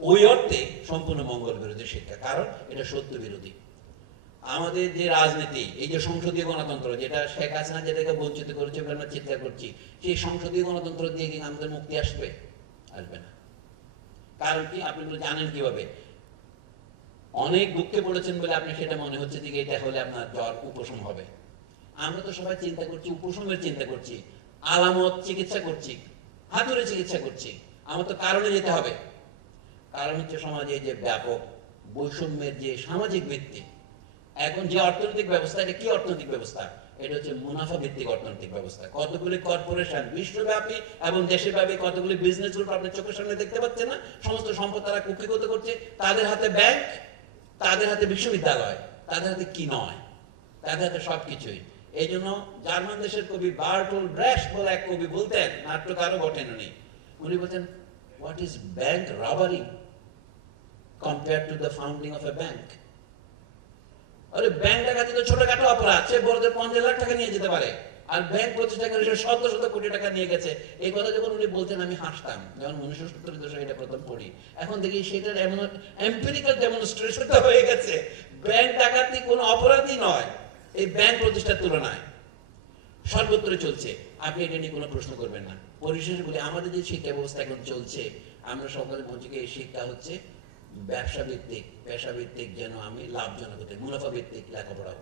ওই অর্থে সম্পূর্ণ মঙ্গল বিরোধী শিক্ষা, কারণ এটা সত্য বিরোধী। আমাদের যে রাজনীতি, এই যে সংসদীয় গণতন্ত্র, যেটা শেখ হাসিনা যেটাকে বঞ্চিত করেছে আমরা চিন্তা করছি, সেই সংসদীয় গণতন্ত্র দিয়ে কি আমাদের মুক্তি আসবে? আসবে না। কারণ কি? আপনি জানেন কীভাবে। অনেক দুঃখে পড়েছেন বলে আপনি সেটা মনে হচ্ছে যে এটা হলে আপনার জ্বর, উপশম হবে। আমরা তো সবাই চিন্তা করছি, উপশমের চিন্তা করছি। আলামত চিকিৎসা করছি, হাতুড়ে চিকিৎসা করছি। আমার তো কারণে যেতে হবে। কারণ হচ্ছে সমাজে যে ব্যাপক বৈষম্যের যে সামাজিক ভিত্তি, এখন যে অর্থনৈতিক ব্যবস্থা, এটা কি অর্থনৈতিক ব্যবস্থা? এটা হচ্ছে মুনাফা ভিত্তিক অর্থনৈতিক ব্যবস্থা। কতগুলি কর্পোরেশন বিশ্বব্যাপী এবং দেশের ব্যাপী কতগুলি বিজনেস গ্রুপ আপনি চোখের সামনে দেখতে পাচ্ছেন না? সমস্ত সম্পদ তারা কুক্ষিগত করছে। তাদের হাতে ব্যাংক তাদের হাতে বিশ্ববিদ্যালয়, তাদের হাতে কি নয়? তাদের হাতে সবকিছুই। এই জন্য জার্মান দেশের কবি বার্টল ব্র্যাশ বলে এক কবি বলতেন, নাট্যকারও বটেন উনি উনি বলছেন what is bank robbery compare to the founding of a bank আরে ব্যাংক ডাকাতি তো ছোটখাটো অপরাধ। সে বড়দের পঞ্চাশ লাখ টাকা নিয়ে যেতে পারে। আর ব্যাংক প্রতিষ্ঠা করে শত শত কোটি টাকা নিয়ে গেছে। এই কথা যখন উনি বলতেন আমি হাসতাম। যখন উনিশশো সত্তর দশকে এটা প্রথম পড়ি। এখন দেখি সেটার এমন এম্পিরিক্যাল ডেমনস্ট্রেশন হয়ে গেছে। ব্যাংক ডাকাতি কোনো অপরাধই নয়। এই ব্যাংক প্রতিষ্ঠার তুলনায়। সর্বত্র চলছে। আপনি এটা নিয়ে কোনো প্রশ্ন করবেন না। পরিশেষে বলি, আমাদের যে শিক্ষা ব্যবস্থা এখন চলছে, আমরা সকলে এই শিক্ষা হচ্ছে ব্যবসা ভিত্তিক পেশা ভিত্তিক যেন আমি লাভজনক হতে মুনাফা ভিত্তিক লেখাপড়া।